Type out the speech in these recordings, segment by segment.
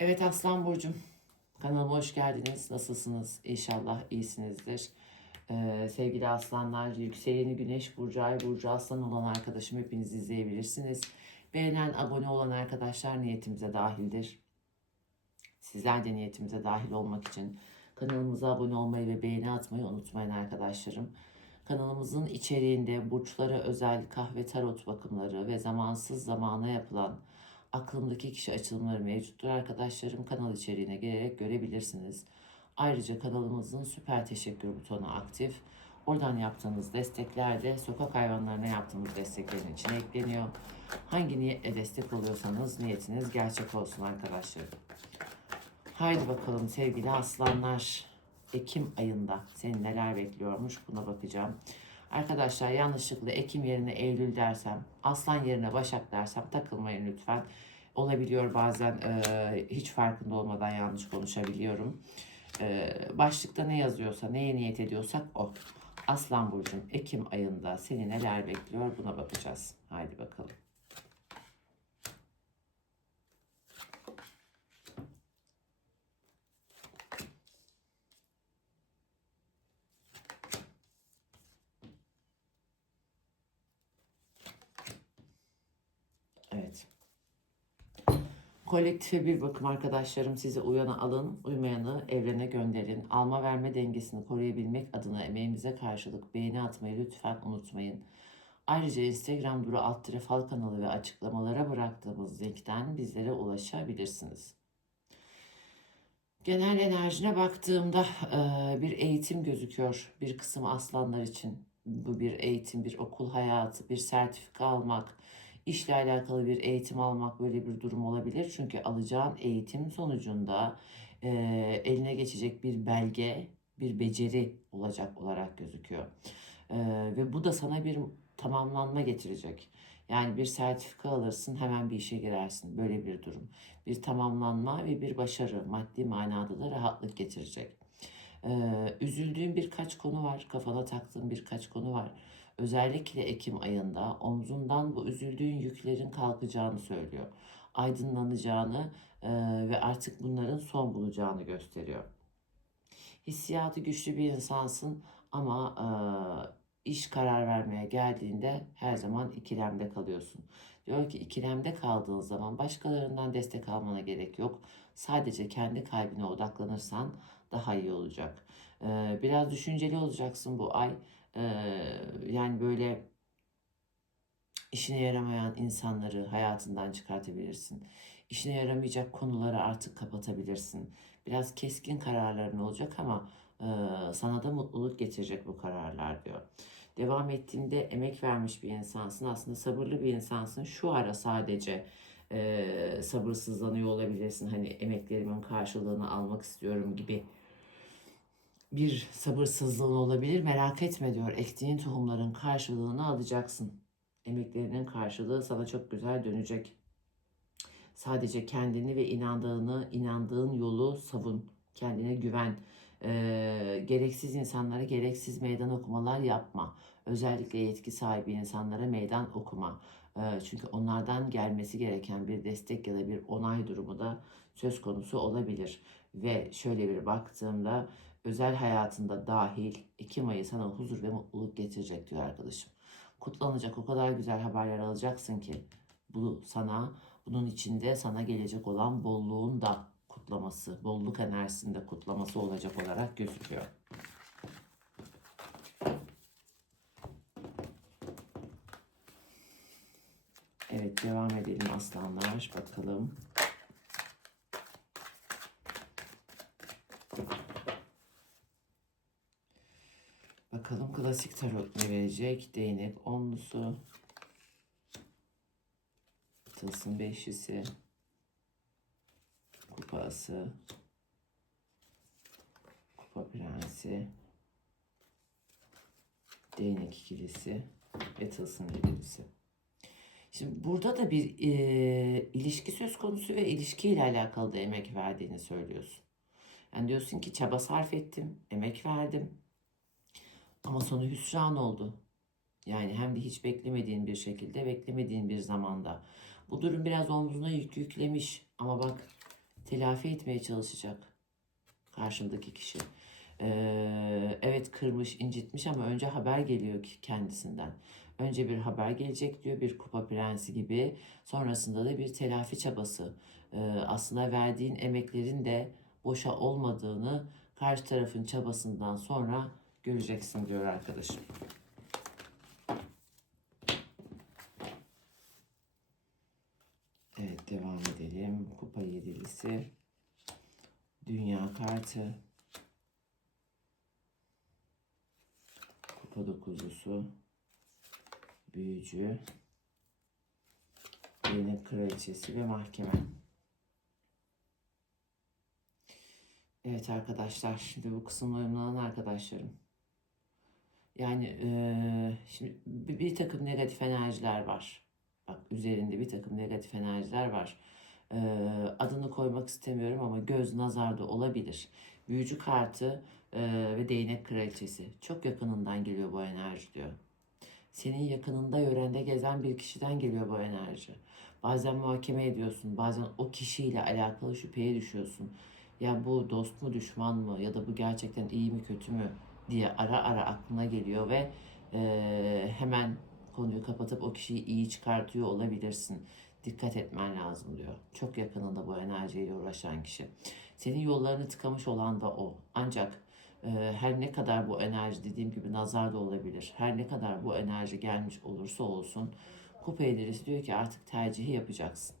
Evet Aslan Burcum, kanalıma hoş geldiniz. Nasılsınız? İnşallah iyisinizdir. Ee, sevgili aslanlar, yükseleni Güneş Burcu, Ay Burcu, Aslan olan arkadaşım hepiniz izleyebilirsiniz. Beğenen, abone olan arkadaşlar niyetimize dahildir. Sizler de niyetimize dahil olmak için kanalımıza abone olmayı ve beğeni atmayı unutmayın arkadaşlarım. Kanalımızın içeriğinde burçlara özel kahve tarot bakımları ve zamansız zamana yapılan aklımdaki kişi açılımları mevcuttur arkadaşlarım. Kanal içeriğine gelerek görebilirsiniz. Ayrıca kanalımızın süper teşekkür butonu aktif. Oradan yaptığınız destekler de sokak hayvanlarına yaptığımız desteklerin içine ekleniyor. Hangi niyetle destek oluyorsanız niyetiniz gerçek olsun arkadaşlarım. Haydi bakalım sevgili aslanlar. Ekim ayında seni neler bekliyormuş buna bakacağım. Arkadaşlar yanlışlıkla Ekim yerine Eylül dersem, Aslan yerine Başak dersem takılmayın lütfen. Olabiliyor bazen e, hiç farkında olmadan yanlış konuşabiliyorum. E, başlıkta ne yazıyorsa, neye niyet ediyorsak o. Aslan Burcu'nun Ekim ayında seni neler bekliyor buna bakacağız. Haydi bakalım. Evet. Kolektife bir bakım arkadaşlarım size uyanı alın, uymayanı evrene gönderin. Alma verme dengesini koruyabilmek adına emeğimize karşılık beğeni atmayı lütfen unutmayın. Ayrıca Instagram Duru alt fal kanalı ve açıklamalara bıraktığımız linkten bizlere ulaşabilirsiniz. Genel enerjine baktığımda bir eğitim gözüküyor bir kısım aslanlar için. Bu bir eğitim, bir okul hayatı, bir sertifika almak, işle alakalı bir eğitim almak böyle bir durum olabilir. Çünkü alacağın eğitim sonucunda eee, eline geçecek bir belge, bir beceri olacak olarak gözüküyor. Eee, ve bu da sana bir tamamlanma getirecek. Yani bir sertifika alırsın hemen bir işe girersin. Böyle bir durum. Bir tamamlanma ve bir başarı maddi manada da rahatlık getirecek. Ee, üzüldüğün birkaç konu var. Kafana taktığın birkaç konu var. Özellikle Ekim ayında omzundan bu üzüldüğün yüklerin kalkacağını söylüyor. Aydınlanacağını e, ve artık bunların son bulacağını gösteriyor. Hissiyatı güçlü bir insansın ama e, iş karar vermeye geldiğinde her zaman ikilemde kalıyorsun. Diyor ki ikilemde kaldığın zaman başkalarından destek almana gerek yok. Sadece kendi kalbine odaklanırsan daha iyi olacak. Ee, biraz düşünceli olacaksın bu ay. Yani böyle işine yaramayan insanları hayatından çıkartabilirsin. İşine yaramayacak konuları artık kapatabilirsin. Biraz keskin kararların olacak ama e, sana da mutluluk getirecek bu kararlar diyor. Devam ettiğinde emek vermiş bir insansın. Aslında sabırlı bir insansın. Şu ara sadece e, sabırsızlanıyor olabilirsin. Hani emeklerimin karşılığını almak istiyorum gibi bir sabırsızlığın olabilir. Merak etme diyor. Ektiğin tohumların karşılığını alacaksın. Emeklerinin karşılığı sana çok güzel dönecek. Sadece kendini ve inandığını, inandığın yolu savun. Kendine güven. Ee, gereksiz insanlara gereksiz meydan okumalar yapma. Özellikle yetki sahibi insanlara meydan okuma. Ee, çünkü onlardan gelmesi gereken bir destek ya da bir onay durumu da söz konusu olabilir. Ve şöyle bir baktığımda özel hayatında dahil Ekim ayı sana huzur ve mutluluk getirecek diyor arkadaşım. Kutlanacak o kadar güzel haberler alacaksın ki bu sana bunun içinde sana gelecek olan bolluğun da kutlaması, bolluk enerjisinde kutlaması olacak olarak gözüküyor. Evet devam edelim aslanlar bakalım. Bakalım klasik tarot ne verecek? Değnek onlusu. Tılsım beşlisi. Kupası. Kupa prensi. Değnek ikilisi. Ve tılsım yedilisi. Şimdi burada da bir e, ilişki söz konusu ve ilişkiyle alakalı da emek verdiğini söylüyorsun. Yani diyorsun ki çaba sarf ettim, emek verdim. Ama sonu hüsran oldu. Yani hem de hiç beklemediğin bir şekilde, beklemediğin bir zamanda. Bu durum biraz omzuna yük yüklemiş. Ama bak telafi etmeye çalışacak karşımdaki kişi. Ee, evet kırmış, incitmiş ama önce haber geliyor ki kendisinden. Önce bir haber gelecek diyor bir kupa prensi gibi. Sonrasında da bir telafi çabası. Ee, aslında verdiğin emeklerin de boşa olmadığını karşı tarafın çabasından sonra göreceksin diyor arkadaşım. Evet devam edelim. Kupa yedilisi. Dünya kartı. Kupa dokuzlusu. Büyücü. Yeni kraliçesi ve mahkeme. Evet arkadaşlar şimdi bu kısımlarımdan arkadaşlarım. Yani eee, şimdi bir, bir takım negatif enerjiler var. Bak üzerinde bir takım negatif enerjiler var. Eee, adını koymak istemiyorum ama göz nazarda olabilir. Büyücü kartı eee, ve değnek kraliçesi. Çok yakınından geliyor bu enerji diyor. Senin yakınında yörende gezen bir kişiden geliyor bu enerji. Bazen muhakeme ediyorsun, bazen o kişiyle alakalı şüpheye düşüyorsun. Ya bu dost mu düşman mı ya da bu gerçekten iyi mi kötü mü diye ara ara aklına geliyor ve eee, hemen konuyu kapatıp o kişiyi iyi çıkartıyor olabilirsin. Dikkat etmen lazım diyor. Çok yakınında bu enerjiyle uğraşan kişi. Senin yollarını tıkamış olan da o. Ancak e, her ne kadar bu enerji dediğim gibi nazar da olabilir. Her ne kadar bu enerji gelmiş olursa olsun kupa edilisi diyor ki artık tercihi yapacaksın.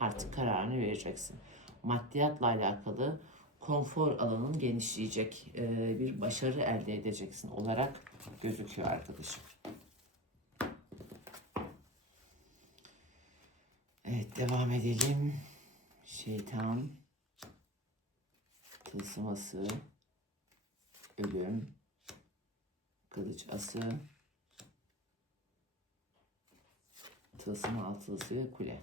Artık kararını vereceksin. Maddiyatla alakalı konfor alanın genişleyecek. e, bir başarı elde edeceksin olarak gözüküyor arkadaşım. Evet devam edelim. Şeytan, tılsıması, ölüm, kılıç ası, tılsım altılısı ve kule.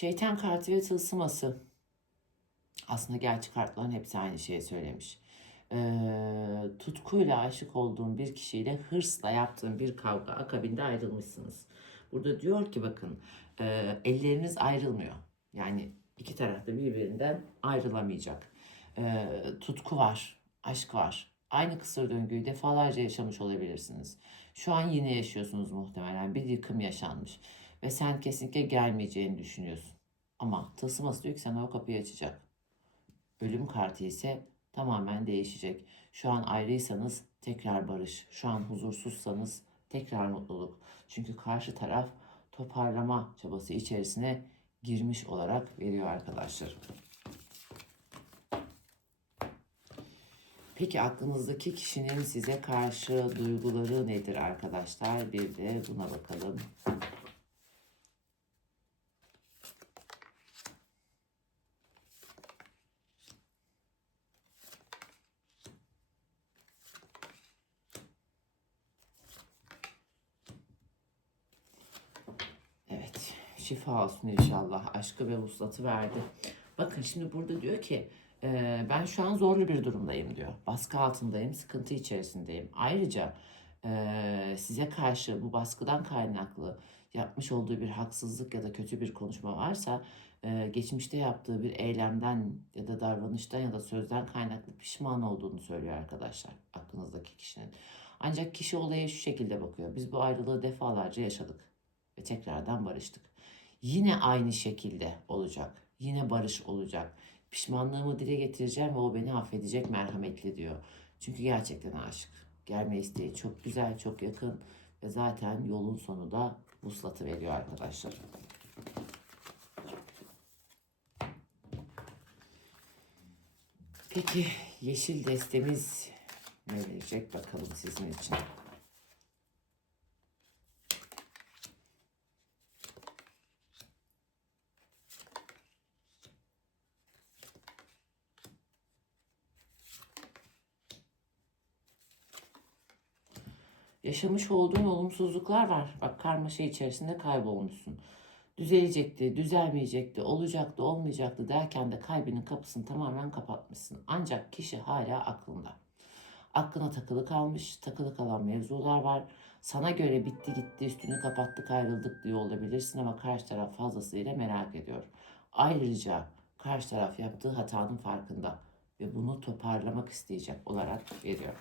Şeytan kartı ve tılsıması. Aslında gerçek kartların hepsi aynı şeyi söylemiş. Ee, tutkuyla aşık olduğun bir kişiyle hırsla yaptığın bir kavga akabinde ayrılmışsınız. Burada diyor ki bakın e, elleriniz ayrılmıyor. Yani iki tarafta birbirinden ayrılamayacak. Ee, tutku var, aşk var. Aynı kısır döngüyü defalarca yaşamış olabilirsiniz. Şu an yine yaşıyorsunuz muhtemelen. Bir yıkım yaşanmış. Ve sen kesinlikle gelmeyeceğini düşünüyorsun. Ama tılsıması ki sana o kapıyı açacak. Ölüm kartı ise tamamen değişecek. Şu an ayrıysanız tekrar barış. Şu an huzursuzsanız tekrar mutluluk. Çünkü karşı taraf toparlama çabası içerisine girmiş olarak veriyor arkadaşlar. Peki aklınızdaki kişinin size karşı duyguları nedir arkadaşlar? Bir de buna bakalım. Evet, şifa olsun inşallah. Aşkı ve vuslatı verdi. Bakın şimdi burada diyor ki e, ben şu an zorlu bir durumdayım diyor. Baskı altındayım, sıkıntı içerisindeyim. Ayrıca e, size karşı bu baskıdan kaynaklı yapmış olduğu bir haksızlık ya da kötü bir konuşma varsa e, geçmişte yaptığı bir eylemden ya da davranıştan ya da sözden kaynaklı pişman olduğunu söylüyor arkadaşlar aklınızdaki kişinin. Ancak kişi olaya şu şekilde bakıyor. Biz bu ayrılığı defalarca yaşadık ve tekrardan barıştık. Yine aynı şekilde olacak. Yine barış olacak. Pişmanlığımı dile getireceğim ve o beni affedecek merhametli diyor. Çünkü gerçekten aşık. Gelme isteği çok güzel, çok yakın ve zaten yolun sonu da vuslatı veriyor arkadaşlar. Peki yeşil destemiz ne verecek bakalım sizin için. Yaşamış olduğun olumsuzluklar var. Bak karmaşa içerisinde kaybolmuşsun. Düzelecekti, düzelmeyecekti, olacaktı, olmayacaktı derken de kalbinin kapısını tamamen kapatmışsın. Ancak kişi hala aklında. Aklına takılı kalmış, takılı kalan mevzular var. Sana göre bitti gitti üstünü kapattık ayrıldık diyor olabilirsin ama karşı taraf fazlasıyla merak ediyor. Ayrıca karşı taraf yaptığı hatanın farkında ve bunu toparlamak isteyecek olarak veriyor.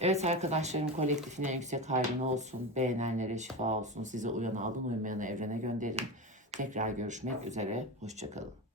Evet arkadaşlarım kolektifine yüksek hayrına olsun. Beğenenlere şifa olsun. Size uyanı alın uymayanı evrene gönderin. Tekrar görüşmek üzere. Hoşçakalın.